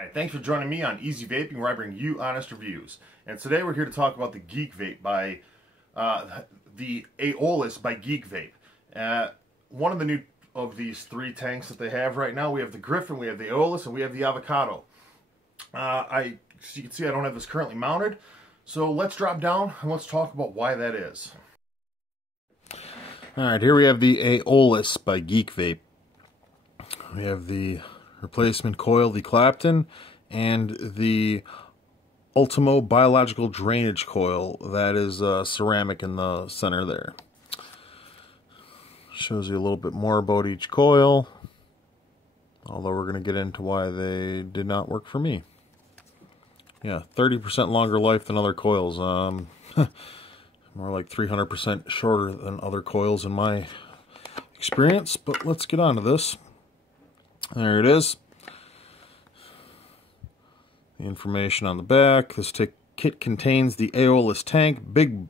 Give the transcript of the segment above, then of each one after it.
Alright, thanks for joining me on Easy Vaping, where I bring you honest reviews. And today we're here to talk about the Geek Vape by the Aeolus by Geek Vape. One of the new of these three tanks that they have right now, we have the Griffin, we have the Aeolus, and we have the Avocado. So you can see I don't have this currently mounted, so let's drop down and let's talk about why that is. Alright, here we have the Aeolus by Geek Vape. We have the replacement coil, the Clapton, and the Ultimo biological drainage coil that is ceramic in the center there. Shows you a little bit more about each coil, although we're going to get into why they did not work for me. Yeah, 30% longer life than other coils. More like 300% shorter than other coils in my experience, but let's get on to this. There it is. The information on the back. This kit contains the Aeolus tank, big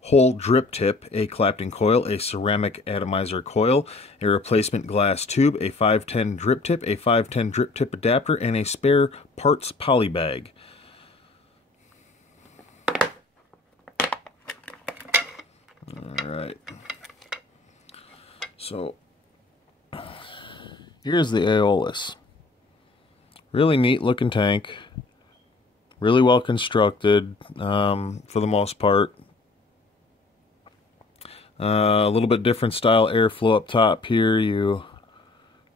hole drip tip, a Clapton coil, a ceramic atomizer coil, a replacement glass tube, a 510 drip tip, a 510 drip tip adapter, and a spare parts poly bag. Alright. So, here's the Aeolus. Really neat looking tank. Really well constructed for the most part. A little bit different style airflow up top here. You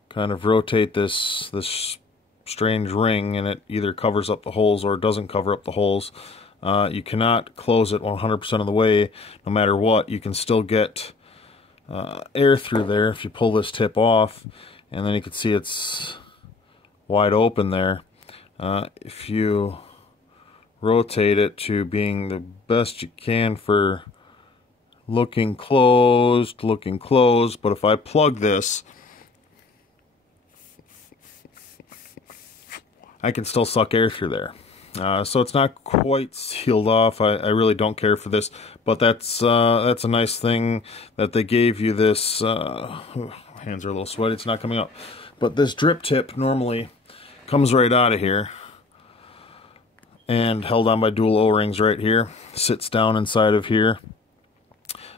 kind of rotate this strange ring and it either covers up the holes or doesn't cover up the holes. You cannot close it 100% of the way. No matter what, you can still get air through there if you pull this tip off. And then you can see it's wide open there. If you rotate it to being the best you can for looking closed, but if I plug this, I can still suck air through there. So it's not quite sealed off. I really don't care for this, but that's a nice thing that they gave you this. Hands are a little sweaty, it's not coming up. But this drip tip normally comes right out of here and held on by dual O-rings right here. Sits down inside of here.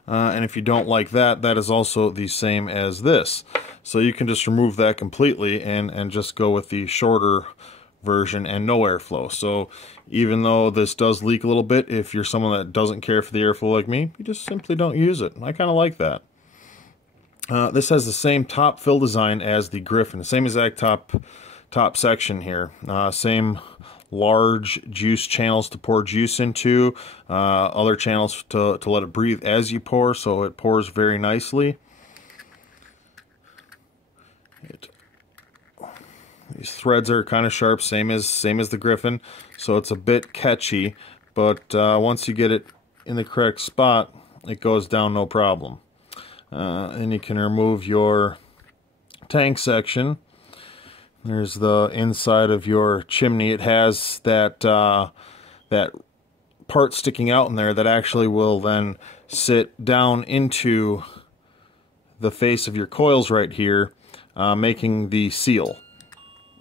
And if you don't like that, that is also the same as this. So you can just remove that completely and just go with the shorter version and no airflow. So even though this does leak a little bit, if you're someone that doesn't care for the airflow like me, you just simply don't use it. I kind of like that. This has the same top fill design as the Griffin, same exact top section here. Same large juice channels to pour juice into, other channels to let it breathe as you pour, so it pours very nicely. These threads are kind of sharp, same as the Griffin, so it's a bit catchy, but once you get it in the correct spot, it goes down no problem. And you can remove your tank section. There's the inside of your chimney. It has that that part sticking out in there that actually will then sit down into the face of your coils right here, making the seal.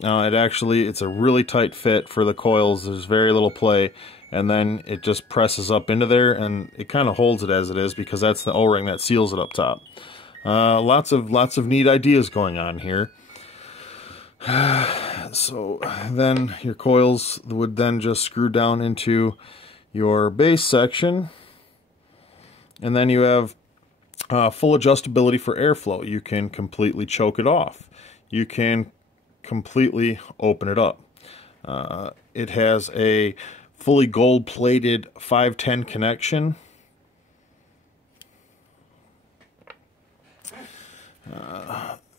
It's a really tight fit for the coils. There's very little play, and then it just presses up into there, and it kind of holds it as it is because that's the O-ring that seals it up top. Lots of neat ideas going on here. So then your coils would then just screw down into your base section, and then you have full adjustability for airflow. You can completely choke it off. You can completely open it up. It has a fully gold-plated 510 connection.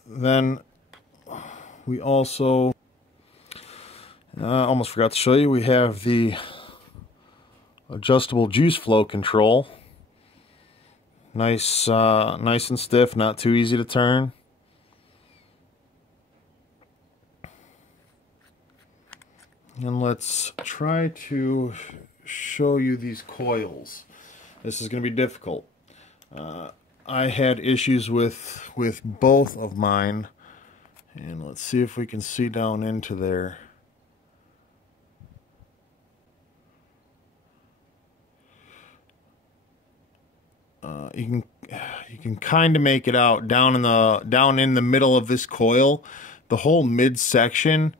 Then we also almost forgot to show you, we have the adjustable juice flow control. Nice and stiff, not too easy to turn. And let's try to show you these coils. This is going to be difficult. I had issues with both of mine, and let's see if we can see down into there. you can kind of make it out down in the middle of this coil. The whole midsection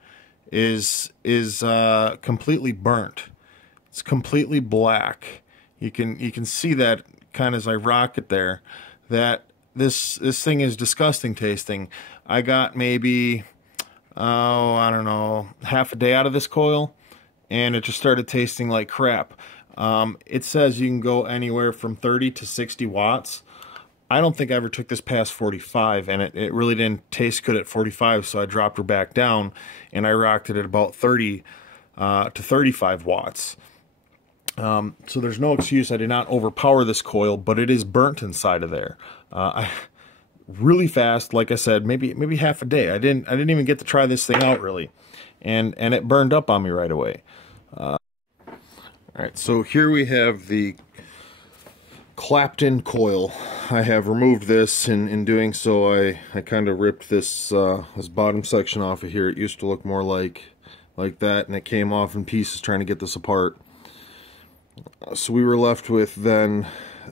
is completely burnt. It's completely black. You can see that kind of as I rock it there, that this thing is disgusting tasting. I got maybe, oh, I don't know, half a day out of this coil, and it just started tasting like crap. It says you can go anywhere from 30 to 60 watts. I don't think I ever took this past 45, and it really didn't taste good at 45, so I dropped her back down, and I rocked it at about 30 to 35 watts. So there's no excuse. I did not overpower this coil, but it is burnt inside of there. Really fast, like I said, maybe half a day. I didn't even get to try this thing out really, and it burned up on me right away. All right, so here we have the clapped-in coil. I have removed this. In doing so, I kind of ripped this bottom section off of here. It used to look more like that, and it came off in pieces trying to get this apart. So we were left with then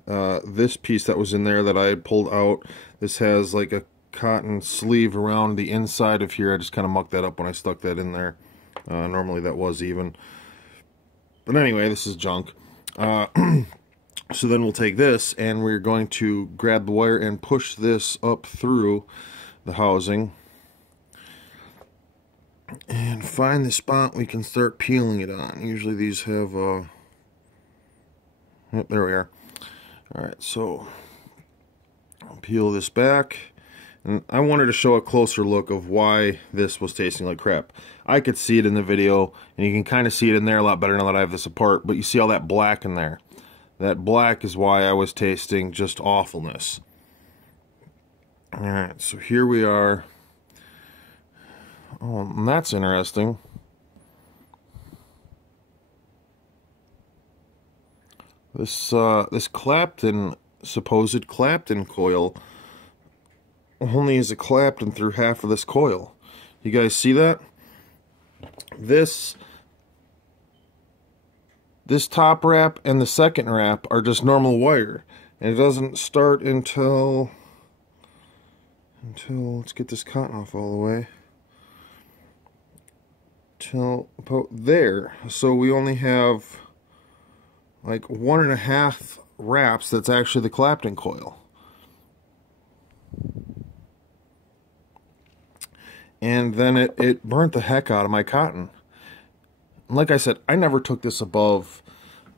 this piece that was in there that I had pulled out. This has like a cotton sleeve around the inside of here. I just kind of mucked that up when I stuck that in there. Normally that was even. But anyway, this is junk. So then we'll take this and we're going to grab the wire and push this up through the housing and find the spot we can start peeling it on. Usually these have yep, there we are. Alright, so I'll peel this back, and I wanted to show a closer look of why this was tasting like crap. I could see it in the video, and you can kind of see it in there a lot better now that I have this apart, but you see all that black in there. That black is why I was tasting just awfulness. Alright, so here we are. Oh, and that's interesting. This supposed Clapton coil only is a Clapton through half of this coil. You guys see that? This top wrap and the second wrap are just normal wire, and it doesn't start until let's get this cotton off all the way, till about there. So we only have like 1.5 wraps that's actually the Clapton coil. And then it burnt the heck out of my cotton. Like I said, I never took this above,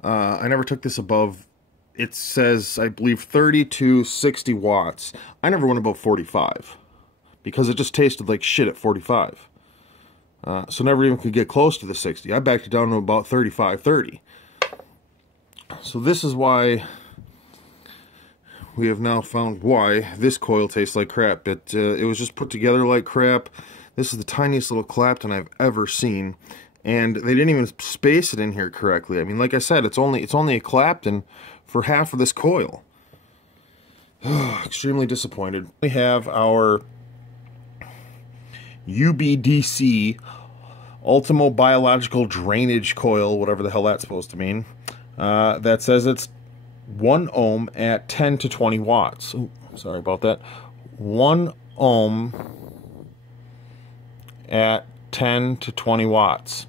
it says, I believe, 30 to 60 watts. I never went above 45, because it just tasted like shit at 45. So never even could get close to the 60. I backed it down to about 35, 30. So this is why we have now found why this coil tastes like crap. It was just put together like crap. This is the tiniest little Clapton I've ever seen, and they didn't even space it in here correctly. I mean, like I said, it's only a Clapton for half of this coil. Extremely disappointed. We have our UBDC Ultimo Biological Drainage Coil, whatever the hell that's supposed to mean. That says it's 1 ohm at 10 to 20 watts. Ooh, sorry about that. 1 ohm at 10 to 20 watts.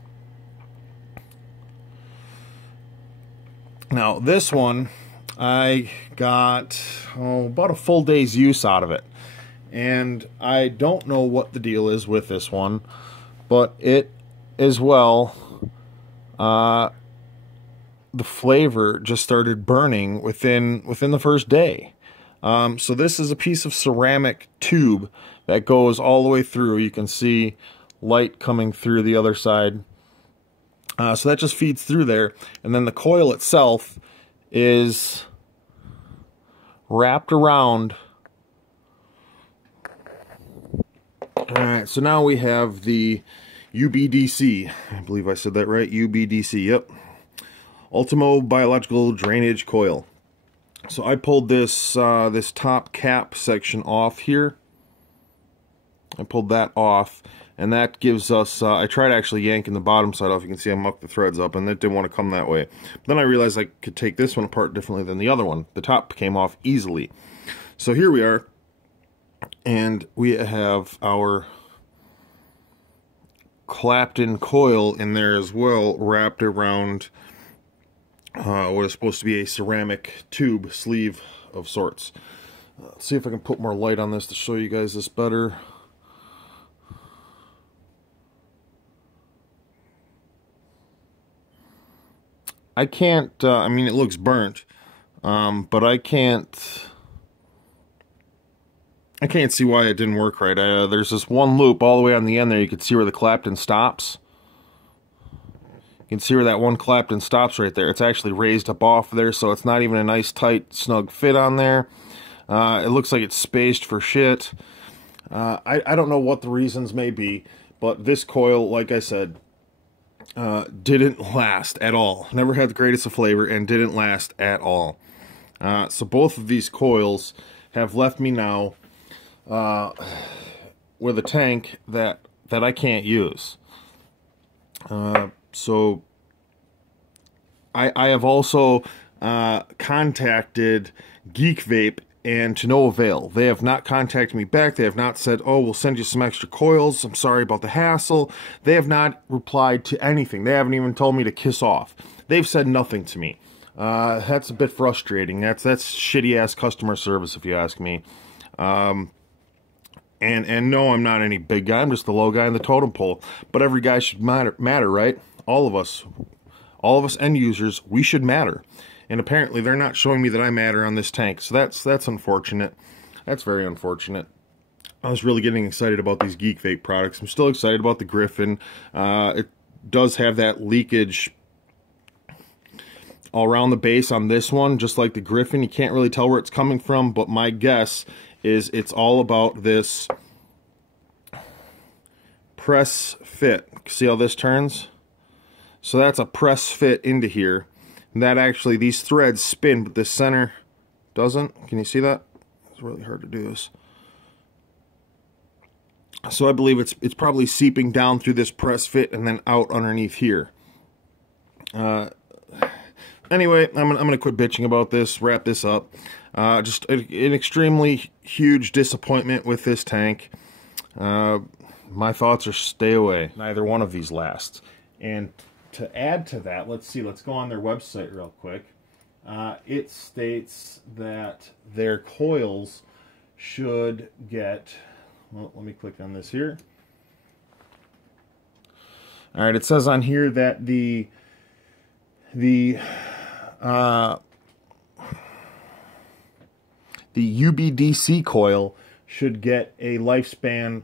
Now this one, I got about a full day's use out of it, and I don't know what the deal is with this one, but it as well, the flavor just started burning within the first day. So this is a piece of ceramic tube that goes all the way through. You can see light coming through the other side. So that just feeds through there, and then the coil itself is wrapped around. Alright, so now we have the UBDC. I believe I said that right. UBDC, yep. Ultimo Biological Drainage Coil. So I pulled this this top cap section off here. I pulled that off, and that gives us, I tried actually yanking the bottom side off. You can see I mucked the threads up, and it didn't want to come that way. But then I realized I could take this one apart differently than the other one. The top came off easily. So here we are, and we have our Clapton coil in there as well, wrapped around what is supposed to be a ceramic tube sleeve of sorts. Let's see if I can put more light on this to show you guys this better. I can't, I mean, it looks burnt, but I can't see why it didn't work right. There's this one loop all the way on the end there. You can see where the Clapton stops. You can see where that one Clapton stops right there. It's actually raised up off there, so it's not even a nice, tight, snug fit on there. It looks like it's spaced for shit. I don't know what the reasons may be, but this coil, like I said, didn't last at all. Never had the greatest of flavor and didn't last at all. So both of these coils have left me now with a tank that I can't use. So I have also contacted Geek Vape, and to no avail. They have not contacted me back. They have not said, oh, we'll send you some extra coils. I'm sorry about the hassle. They have not replied to anything. They haven't even told me to kiss off. They've said nothing to me. That's a bit frustrating. That's shitty-ass customer service, if you ask me. And no, I'm not any big guy. I'm just the low guy in the totem pole. But every guy should matter, right? All of us end users, we should matter. And apparently they're not showing me that I matter on this tank. So that's unfortunate. That's very unfortunate. I was really getting excited about these Geek Vape products. I'm still excited about the Griffin. It does have that leakage all around the base on this one, just like the Griffin. You can't really tell where it's coming from, but my guess is it's all about this press fit. See how this turns? So that's a press fit into here. And that actually, these threads spin, but the center doesn't. Can you see that? It's really hard to do this. So I believe it's probably seeping down through this press fit and then out underneath here. Anyway, I'm gonna quit bitching about this, wrap this up. Just an extremely huge disappointment with this tank. My thoughts are stay away. Neither one of these lasts. And to add to that, let's go on their website real quick. It states that their coils should get, well, let me click on this here. Alright, it says on here that the UBDC coil should get a lifespan,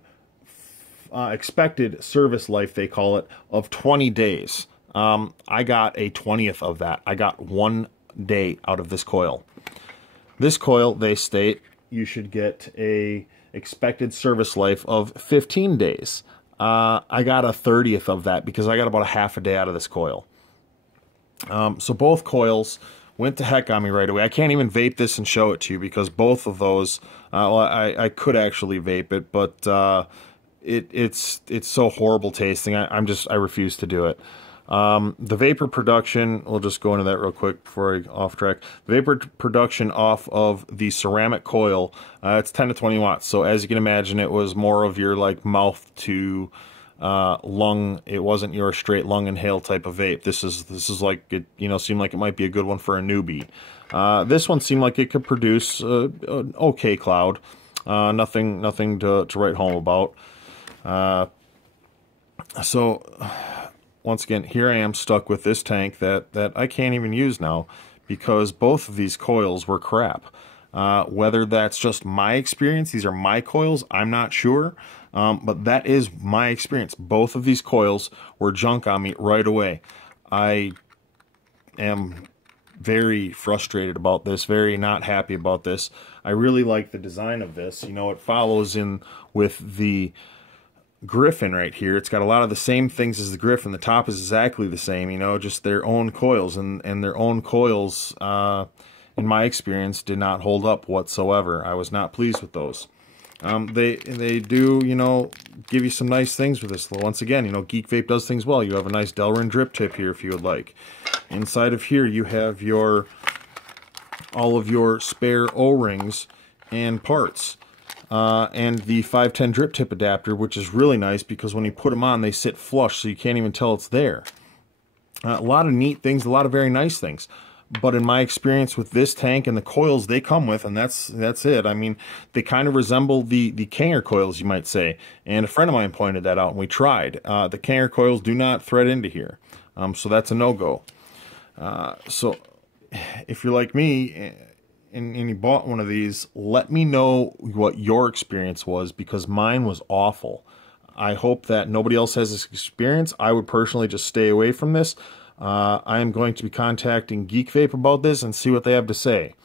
expected service life, they call it, of 20 days. I got a 20th of that. I got 1 day out of this coil. This coil, they state, you should get a expected service life of 15 days. I got a 30th of that because I got about a half a day out of this coil. So both coils went to heck on me right away. I can't even vape this and show it to you because both of those, well, I could actually vape it, but it's so horrible tasting. I refuse to do it. The vapor production, we'll just go into that real quick before I off track. The vapor production off of the ceramic coil, it's 10 to 20 watts. So as you can imagine, it was more of your like mouth to lung. It wasn't your straight lung inhale type of vape. This is like, it, you know, seemed like it might be a good one for a newbie. This one seemed like it could produce an okay cloud. Nothing to write home about. So once again, here I am stuck with this tank that I can't even use now because both of these coils were crap. Whether that's just my experience, these are my coils, I'm not sure. But that is my experience. Both of these coils were junk on me right away. I am very frustrated about this, very not happy about this. I really like the design of this. You know, it follows in with the Griffin right here. It's got a lot of the same things as the Griffin. The top is exactly the same, you know, just their own coils. And their own coils, in my experience, did not hold up whatsoever. I was not pleased with those. They do, you know, give you some nice things with this. Once again, you know, Geek Vape does things well. You have a nice Delrin drip tip here if you would like. Inside of here you have all of your spare O-rings and parts. And the 510 drip tip adapter, which is really nice because when you put them on, they sit flush, so you can't even tell it's there. A lot of neat things, a lot of very nice things. But in my experience with this tank and the coils they come with, and that's it. I mean, they kind of resemble the Kanger coils, you might say. And a friend of mine pointed that out, and we tried. The Kanger coils do not thread into here, so that's a no-go. So if you're like me and you bought one of these, let me know what your experience was, because mine was awful. I hope that nobody else has this experience. I would personally just stay away from this. I am going to be contacting Geek Vape about this and see what they have to say.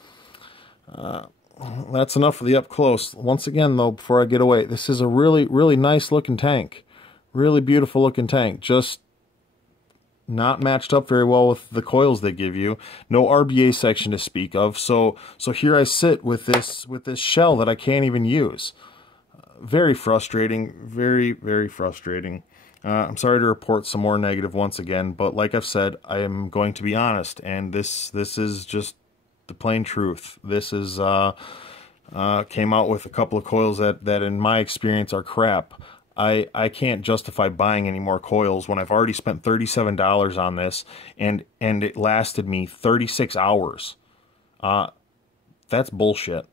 That's enough for the up close. Once again, though, before I get away, this is a really, really nice looking tank. Really beautiful looking tank. Just not matched up very well with the coils they give you. No RBA section to speak of. So here I sit with this shell that I can't even use. Very frustrating. Very, very frustrating. I'm sorry to report some more negative once again, but like I've said, I am going to be honest, and this is just the plain truth. This is came out with a couple of coils that in my experience are crap. I can't justify buying any more coils when I've already spent $37 on this, and it lasted me 36 hours. That's bullshit.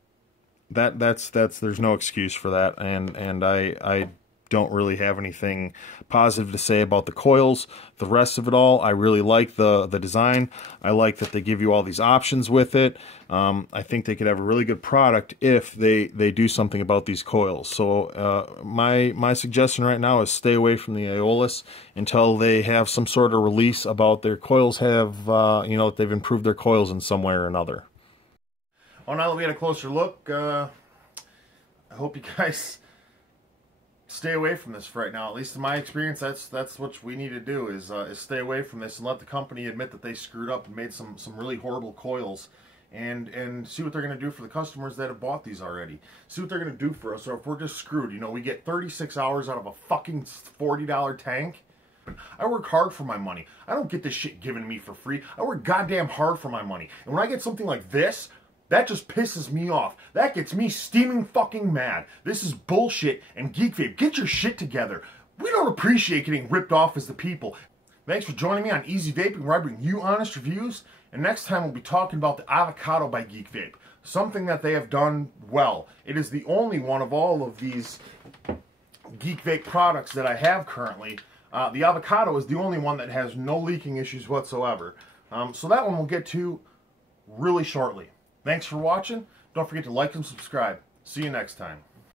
That's there's no excuse for that, and I don't really have anything positive to say about the coils. The rest of it all, I really like the design. I like that they give you all these options with it. I think they could have a really good product if they do something about these coils. So my suggestion right now is stay away from the Aeolus until they have some sort of release about their coils have, you know, they've improved their coils in some way or another. Well, now that we had a closer look, I hope you guys stay away from this for right now. At least in my experience, that's what we need to do is stay away from this and let the company admit that they screwed up and made some really horrible coils, and see what they're going to do for the customers that have bought these already. See what they're going to do for us, or if we're just screwed. You know, we get 36 hours out of a fucking $40 tank. I work hard for my money. I don't get this shit given to me for free. I work goddamn hard for my money. And when I get something like this, that just pisses me off. That gets me steaming fucking mad. This is bullshit, and Geek Vape, get your shit together. We don't appreciate getting ripped off as the people. Thanks for joining me on Easy Vaping, where I bring you honest reviews. And next time we'll be talking about the Avocado by Geek Vape. Something that they have done well. It is the only one of all of these Geek Vape products that I have currently. The Avocado is the only one that has no leaking issues whatsoever. So that one we'll get to really shortly. Thanks for watching. Don't forget to like and subscribe. See you next time.